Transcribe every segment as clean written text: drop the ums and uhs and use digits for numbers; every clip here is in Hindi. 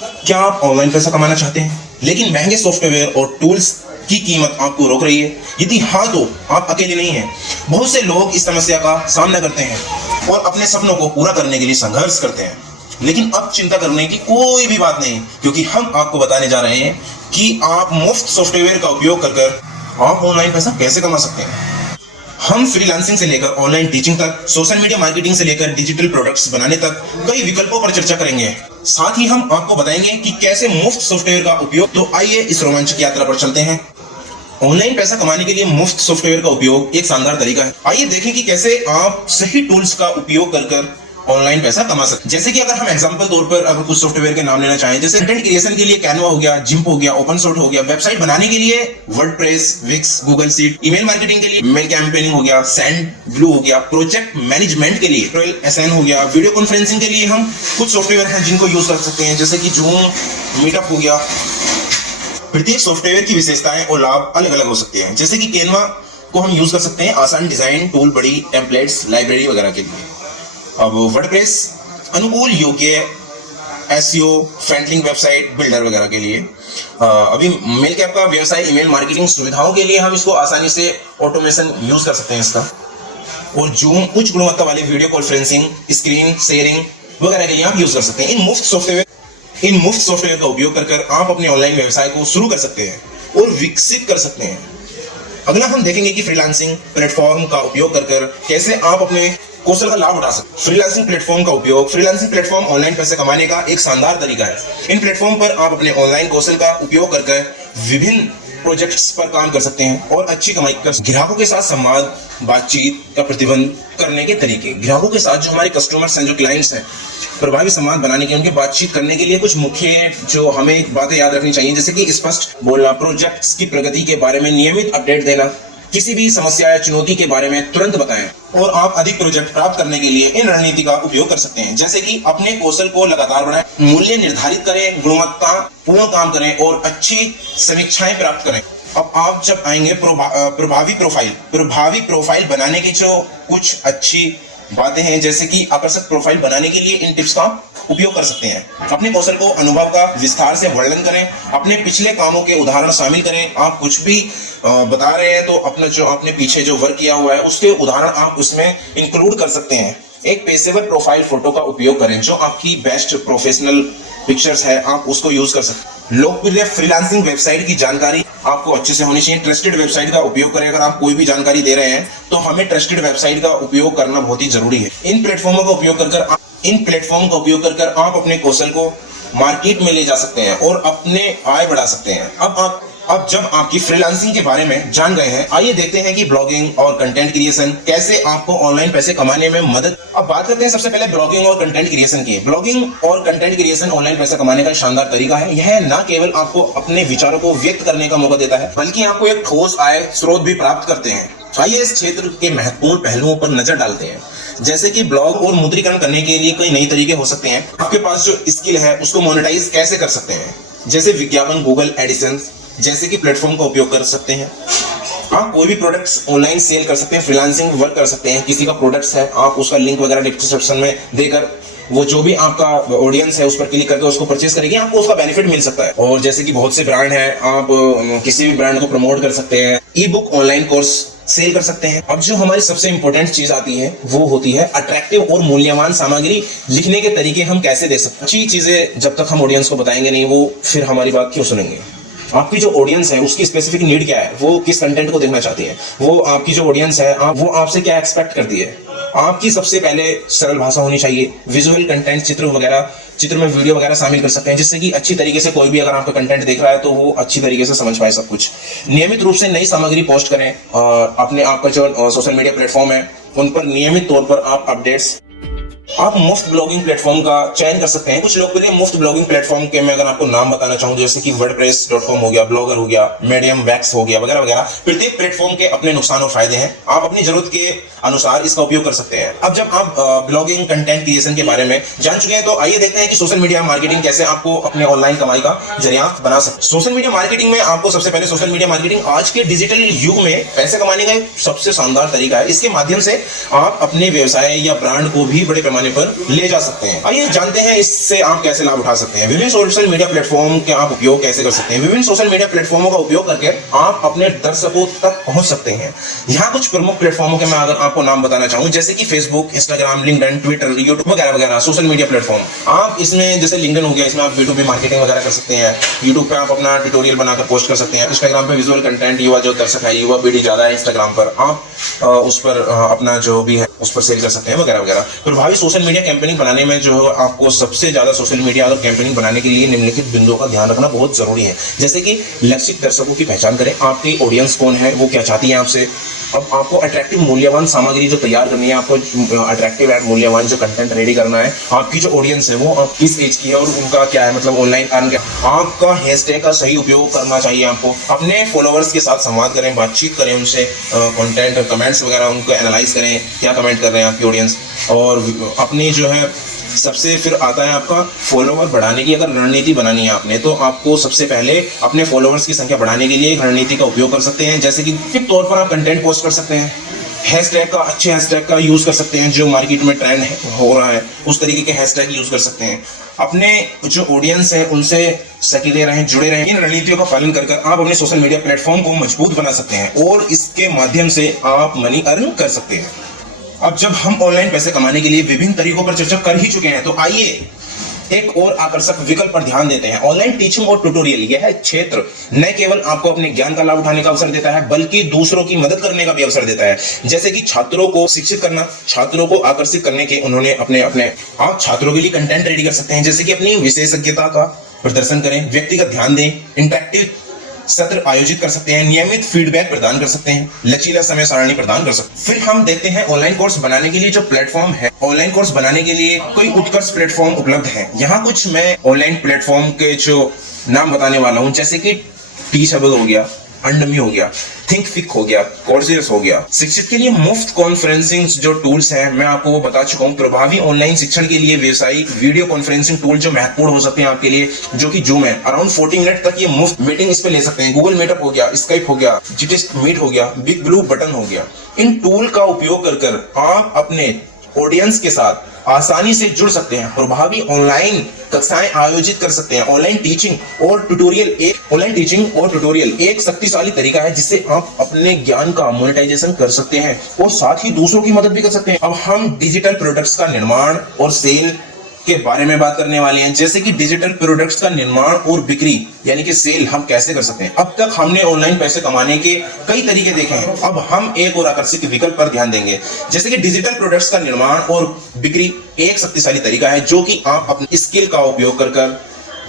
क्या आप ऑनलाइन पैसा कमाना चाहते हैं लेकिन महंगे सॉफ्टवेयर और टूल्स की कीमत आपको रोक रही है? यदि हाँ तो आप अकेले नहीं हैं। बहुत से लोग इस समस्या का सामना करते हैं और अपने सपनों को पूरा करने के लिए संघर्ष करते हैं। लेकिन अब चिंता करने की कोई भी बात नहीं, क्योंकि हम आपको बताने जा रहे हैं कि आप मुफ्त सॉफ्टवेयर का उपयोग कर आप ऑनलाइन पैसा कैसे कमा सकते हैं। हम फ्रीलांसिंग से लेकर ऑनलाइन टीचिंग तक, सोशल मीडिया मार्केटिंग से लेकर डिजिटल प्रोडक्ट्स बनाने तक कई विकल्पों पर चर्चा करेंगे। साथ ही हम आपको बताएंगे कि कैसे मुफ्त सॉफ्टवेयर का उपयोग। तो आइए इस रोमांचक यात्रा पर चलते हैं। ऑनलाइन पैसा कमाने के लिए मुफ्त सॉफ्टवेयर का उपयोग एक शानदार तरीका है। आइए देखें कि कैसे आप सही टूल्स का उपयोग कर ऑनलाइन पैसा कमा सकते हैं। जैसे कि अगर हम एग्जांपल तौर पर अगर कुछ सॉफ्टवेयर के नाम लेना चाहें, जैसे कंटेंट क्रिएशन के लिए कैनवा हो गया, जिम्प हो गया, ओपनसोर्स हो गया, वेबसाइट बनाने के लिए WordPress, Wix, Google sheet, email marketing के लिए मेल कैंपेनिंग हो गया, सेंडब्लू हो गया, प्रोजेक्ट मैनेजमेंट के लिए ट्रेल एसएन हो गया, वीडियो कॉन्फ्रेंसिंग के लिए हम कुछ सॉफ्टवेयर हैं जिनको यूज कर सकते हैं, जैसे कि जूम, मीटअप हो गया। प्रत्येक सॉफ्टवेयर की विशेषताएं और लाभ अलग अलग हो सकते हैं। जैसे कि कैनवा को हम यूज कर सकते हैं आसान डिजाइन टूल, बड़ी टेम्पलेट्स, लाइब्रेरी वगैरह के लिए। अब वर्डप्रेस अनुकूल, योग्य, एसईओ फ्रेंडली वेबसाइट बिल्डर वगैरह के लिए। अभी मेल कैप का व्यवसाय ईमेल मार्केटिंग सुविधाओं के लिए हम इसको आसानी से ऑटोमेशन यूज कर सकते हैं इसका। और जूम उच्च गुणवत्ता वाले वीडियो कॉन्फ्रेंसिंग, स्क्रीन शेयरिंग वगैरह के लिए आप यूज कर सकते हैं। इन मुफ्त सॉफ्टवेयर का उपयोग कर आप अपने ऑनलाइन व्यवसाय को शुरू कर सकते हैं और विकसित कर सकते हैं। अगला हम देखेंगे कि फ्रीलांसिंग प्लेटफॉर्म का उपयोग कर कैसे आप अपने कौशल का लाभ उठा सकते हैं। फ्रीलांसिंग प्लेटफॉर्म ऑनलाइन पैसे कमाने का एक शानदार तरीका है। इन प्लेटफॉर्म पर आप अपने ऑनलाइन कौशल का उपयोग कर विभिन्न प्रोजेक्ट्स पर काम कर सकते हैं और अच्छी कमाई कर सकते हैं। ग्राहकों के साथ संवाद, बातचीत का प्रतिबंध करने के तरीके। ग्राहकों के साथ जो हमारे कस्टमर्स हैं, जो क्लाइंट्स हैं, प्रभावी संवाद बनाने के, उनके बातचीत करने के लिए कुछ मुख्य जो हमें बातें याद रखनी चाहिए, जैसे कि स्पष्ट बोलना, प्रोजेक्ट्स की प्रगति के बारे में नियमित अपडेट देना, किसी भी समस्या या चुनौती के बारे में तुरंत बताएं। और आप अधिक प्रोजेक्ट प्राप्त करने के लिए इन रणनीति का उपयोग कर सकते हैं, जैसे कि अपने कौशल को लगातार बढ़ाएं, मूल्य निर्धारित करें, गुणवत्ता पूर्ण काम करें और अच्छी समीक्षाएं प्राप्त करें। अब आप जब आएंगे प्रभावी प्रोफाइल बनाने की जो कुछ अच्छी बातें हैं, जैसे कि आकर्षक प्रोफाइल बनाने के लिए इन टिप्स का उपयोग कर सकते हैं। अपने कौशल को, अनुभव का विस्तार से वर्णन करें, अपने पिछले कामों के उदाहरण शामिल करें। आप कुछ भी बता रहे हैं तो अपना जो आपने पीछे जो वर्क किया हुआ है उसके उदाहरण आप उसमें इंक्लूड कर सकते हैं। एक पेशेवर प्रोफाइल फोटो का उपयोग करें, जो आपकी बेस्ट प्रोफेशनल पिक्चर्स है आप उसको यूज कर सकते हैं। लोकप्रिय फ्रीलांसिंग वेबसाइट की जानकारी आपको अच्छे से होनी चाहिए। ट्रस्टेड वेबसाइट का उपयोग करें। अगर आप कोई भी जानकारी दे रहे हैं तो हमें ट्रस्टेड वेबसाइट का उपयोग करना बहुत ही जरूरी है। इन प्लेटफॉर्मों का उपयोग कर आप अपने कौशल को मार्केट में ले जा सकते हैं और अपने आय बढ़ा सकते हैं। अब जब आपकी फ्रीलांसिंग के बारे में जान गए हैं, आइए देखते हैं कि ब्लॉगिंग और कंटेंट क्रिएशन कैसे आपको ऑनलाइन पैसे कमाने में मदद। अब बात करते हैं सबसे पहले ब्लॉगिंग और कंटेंट क्रिएशन की। ब्लॉगिंग और कंटेंट क्रिएशन ऑनलाइन पैसा कमाने का शानदार तरीका है। यह न केवल आपको अपने विचारों को व्यक्त करने का मौका देता है, बल्कि आपको एक ठोस आय स्रोत भी प्राप्त करते हैं। आइए इस क्षेत्र के महत्वपूर्ण पहलुओं पर नजर डालते हैं, जैसे कि ब्लॉग और मुद्रीकरण करने के लिए कई नई तरीके हो सकते हैं। आपके पास जो स्किल है उसको मोनेटाइज कैसे कर सकते हैं, जैसे विज्ञापन, गूगल एडिसेंस जैसे कि प्लेटफॉर्म का उपयोग कर सकते हैं। आप कोई भी प्रोडक्ट्स ऑनलाइन सेल कर सकते हैं, फ्रीलांसिंग वर्क कर सकते हैं। किसी का प्रोडक्ट्स है, आप उसका लिंक वगैरह डिस्क्रिप्शन में देकर वो जो भी आपका ऑडियंस है उस पर क्लिक करके उसको परचेज करेंगे, आपको उसका बेनिफिट मिल सकता है। और जैसे कि बहुत से ब्रांड हैं, आप किसी भी ब्रांड को प्रमोट कर सकते हैं। E book online course sale कर सकते हैं। अब जो हमारी सबसे इंपॉर्टेंट चीज आती है वो होती है अट्रैक्टिव और मूल्यवान सामग्री लिखने के तरीके हम कैसे दे सकते हैं। अच्छी चीजें जब तक हम ऑडियंस को बताएंगे नहीं, वो फिर हमारी बात क्यों सुनेंगे। आपकी जो ऑडियंस है उसकी स्पेसिफिक नीड क्या है, वो किस कंटेंट को देखना चाहती है, वो आपकी जो ऑडियंस है वो आपसे क्या एक्सपेक्ट करती है। आपकी सबसे पहले सरल भाषा होनी चाहिए। विजुअल कंटेंट, चित्र में वीडियो वगैरह शामिल कर सकते हैं, जिससे कि अच्छी तरीके से कोई भी अगर आपका कंटेंट देख रहा है तो वो अच्छी तरीके से समझ पाए सब कुछ। नियमित रूप से नई सामग्री पोस्ट करें और अपने आपका जो सोशल मीडिया प्लेटफॉर्म है उन पर नियमित तौर पर आप अपडेट्स। आप मुफ्त ब्लॉगिंग प्लेटफॉर्म का चयन कर सकते हैं। कुछ लोकप्रिय मुफ्त ब्लॉगिंग प्लेटफॉर्म के मैं अगर आपको नाम बताना चाहूं, जैसे कि वर्डप्रेस.com हो गया, ब्लॉगर हो गया, मीडियम, वैक्स हो गया वगैरह वगैरह। प्रत्येक प्लेटफॉर्म के अपने नुकसान और फायदे हैं। आप अपनी जरूरत के अनुसार इसका उपयोग कर सकते हैं। अब जब आप ब्लॉगिंग कंटेंट क्रिएशन के बारे में जान चुके हैं तो आइए देखते हैं कि सोशल मीडिया मार्केटिंग कैसे आपको अपने ऑनलाइन कमाई का जरिया बना सकते। सोशल मीडिया मार्केटिंग में आपको सबसे पहले सोशल मीडिया मार्केटिंग आज के डिजिटल युग में पैसे कमाने का सबसे शानदार तरीका है। इसके माध्यम से आप अपने व्यवसाय या ब्रांड को भी बड़े पैमाने पैमाने पर ले जा सकते हैं। आइए जानते हैं इससे आप कैसे लाभ उठा सकते हैं। विभिन्न सोशल मीडिया प्लेटफॉर्म के आप उपयोग कैसे कर सकते हैं। विभिन्न सोशल मीडिया प्लेटफॉर्मों का उपयोग करके आप अपने दर्शकों तक पहुंच सकते हैं। यहाँ कुछ प्रमुख प्लेटफॉर्मों के मैं अगर आपको नाम बताना चाहूँ, जैसे कि Facebook, Instagram, LinkedIn, Twitter, YouTube वगैरह वगैरह सोशल मीडिया प्लेटफॉर्म। आप इसमें जैसे लिंक्डइन हो गया, इसमें आप B2B मार्केटिंग वगैरह कर सकते हैं। यूट्यूब पे आप अपना ट्यूटोरियल बनाकर पोस्ट कर सकते हैं। इंस्टाग्राम पे विजुअल कंटेंट, युवा जो दर्शक है, युवा पीढ़ी ज्यादा है इंस्टाग्राम पर, आप उस पर अपना जो भी है उस पर सेल कर सकते हैं वगैरह वगैरह। प्रभावी सोशल मीडिया कैंपेनिंग बनाने में जो है आपको सबसे ज्यादा सोशल मीडिया अगर कैंपेनिंग बनाने के लिए निम्नलिखित बिंदुओं का ध्यान रखना बहुत जरूरी है। जैसे कि लक्षित दर्शकों की पहचान करें, आपकी ऑडियंस कौन है, वो क्या चाहती है आपसे। अब आपको अट्रैक्टिव मूल्यवान सामग्री जो तैयार करनी है, आपको अट्रैक्टिव एंड मूल्यवान जो कंटेंट रेडी करना है। आपकी जो ऑडियंस है वो आप किस एज की है और उनका क्या है, मतलब ऑनलाइन अर्न क्या। आपका हैशटैग का सही उपयोग करना चाहिए आपको। अपने फॉलोअर्स के साथ संवाद करें, बातचीत करें उनसे, कंटेंट कमेंट्स वगैरह उनको एनालाइज करें, क्या कमेंट कर रहे हैं आपकी ऑडियंस। और अपनी जो है सबसे फिर आता है आपका फॉलोवर बढ़ाने की अगर रणनीति बनानी है आपने, तो आपको सबसे पहले अपने फॉलोअर्स की संख्या बढ़ाने के लिए एक रणनीति का उपयोग कर सकते हैं। जैसे कि टिप तौर पर आप कंटेंट पोस्ट कर सकते हैं, हैशटैग का अच्छे हैशटैग का यूज कर सकते हैं, जो मार्केट में ट्रेंड हो रहा है उस तरीके के हैशटैग यूज कर सकते हैं। अपने जो ऑडियंस है उनसे सकीले रहें, जुड़े रहें। इन रणनीतियों का पालन कर आप अपने सोशल मीडिया प्लेटफॉर्म को मजबूत बना सकते हैं और इसके माध्यम से आप मनी अर्न कर सकते हैं। अब जब हम ऑनलाइन पैसे कमाने के लिए विभिन्न तरीकों पर चर्चा कर ही चुके हैं, तो आइए एक और आकर्षक विकल्प पर ध्यान देते हैं। ऑनलाइन टीचिंग और ट्यूटोरियल यह क्षेत्र न केवल आपको अपने ज्ञान का लाभ उठाने का अवसर देता है, बल्कि दूसरों की मदद करने का भी अवसर देता है। जैसे कि छात्रों को शिक्षित करना, छात्रों को आकर्षित करने के उन्होंने अपने आप छात्रों के लिए कंटेंट रेडी कर सकते हैं। जैसे कि अपनी विशेषज्ञता का प्रदर्शन करें, व्यक्तिगत ध्यान दें, इंटरेक्टिव सत्र आयोजित कर सकते हैं, नियमित फीडबैक प्रदान कर सकते हैं, लचीला समय सारणी प्रदान कर सकते हैं। फिर हम देखते हैं ऑनलाइन कोर्स बनाने के लिए जो प्लेटफॉर्म है। ऑनलाइन कोर्स बनाने के लिए कोई उत्कृष्ट प्लेटफॉर्म उपलब्ध है। यहाँ कुछ मैं ऑनलाइन प्लेटफॉर्म के जो नाम बताने वाला हूँ, जैसे कि टीचेबल हो गया, अंडमी हो गया, थिंकफिक हो गया, कोर्सेस हो गया। शिक्षित के लिए मुफ्त कॉन्फ्रेंसिंग जो टूल्स हैं मैं आपको वो बता चुका हूँ। प्रभावी ऑनलाइन शिक्षण के लिए व्यावसायिक वीडियो कॉन्फ्रेंसिंग टूल जो महत्वपूर्ण हो सकते हैं आपके लिए, जो कि जूम है। अराउंड 40 मिनट तक ये मुफ्त मीटिंग इस पे ले सकते हैं। गूगल मीटअप हो गया, स्काइप हो गया, जीटेस्ट मीट हो गया, बिग ब्लू बटन हो गया। इन टूल का उपयोग कर आप अपने ऑडियंस के साथ आसानी से जुड़ सकते हैं, प्रभावी ऑनलाइन कक्षाएं आयोजित कर सकते हैं। ऑनलाइन टीचिंग और ट्यूटोरियल एक शक्तिशाली तरीका है जिससे आप अपने ज्ञान का मोनेटाइजेशन कर सकते हैं और साथ ही दूसरों की मदद भी कर सकते हैं। अब हम डिजिटल प्रोडक्ट्स का निर्माण और सेल के बारे में बात करने वाले हैं। जैसे कि डिजिटल प्रोडक्ट्स का निर्माण और बिक्री यानी कि सेल हम कैसे कर सकते हैं। अब तक हमने ऑनलाइन पैसे कमाने के कई तरीके देखे हैं, अब हम एक और आकर्षक विकल्प पर ध्यान देंगे। जैसे कि डिजिटल प्रोडक्ट्स का निर्माण और बिक्री एक शक्तिशाली तरीका है जो कि आप अपने स्किल का उपयोग कर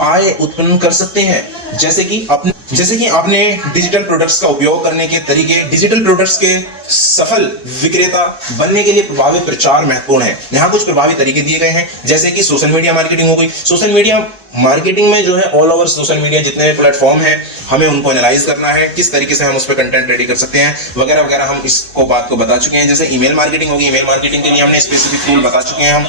आय उत्पन्न कर सकते हैं। जैसे कि आपने डिजिटल प्रोडक्ट्स का उपयोग करने के तरीके, डिजिटल प्रोडक्ट्स के सफल विक्रेता बनने के लिए प्रभावी प्रचार महत्वपूर्ण है। यहाँ कुछ प्रभावी तरीके दिए गए हैं, जैसे कि सोशल मीडिया मार्केटिंग हो गई। सोशल मीडिया मार्केटिंग में जो है ऑल ओवर सोशल मीडिया जितने प्लेटफॉर्म हैं हमें उनको एनालाइज करना है, किस तरीके से हम उस पर कंटेंट रेडी कर सकते हैं वगैरह वगैरह। हम इसको बात को बता चुके हैं। जैसे ईमेल मार्केटिंग होगी, ईमेल मार्केटिंग के लिए हमने स्पेसिफिक टूल बता चुके हैं हम,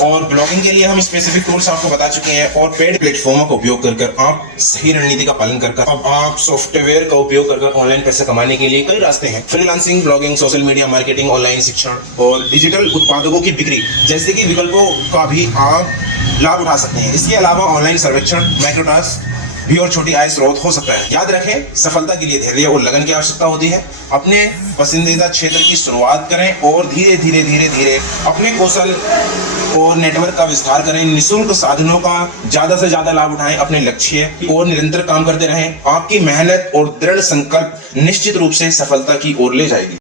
और ब्लॉगिंग के लिए हम स्पेसिफिक टूल्स आपको बता चुके हैं। और पेड प्लेटफॉर्म का उपयोग कर आप सही रणनीति का पालन कर अब आप सॉफ्टवेयर का उपयोग कर ऑनलाइन पैसे कमाने के लिए कई रास्ते हैं। Freelancing, blogging, social media marketing, online शिक्षण और डिजिटल उत्पादों की बिक्री जैसे कि विकल्पों का भी आप लाभ उठा सकते हैं। इसके अलावा ऑनलाइन सर्वेक्षण, माइक्रो टास्क भी और छोटी आय स्रोत हो सकता है। याद रखें, सफलता के लिए धैर्य और लगन की आवश्यकता होती है। अपने पसंदीदा क्षेत्र की शुरुआत करें और धीरे धीरे अपने कौशल और नेटवर्क का विस्तार करें। निःशुल्क साधनों का ज्यादा से ज्यादा लाभ उठाएं। अपने लक्ष्य और निरंतर काम करते रहें। आपकी मेहनत और दृढ़ संकल्प निश्चित रूप से सफलता की ओर ले जाएगी।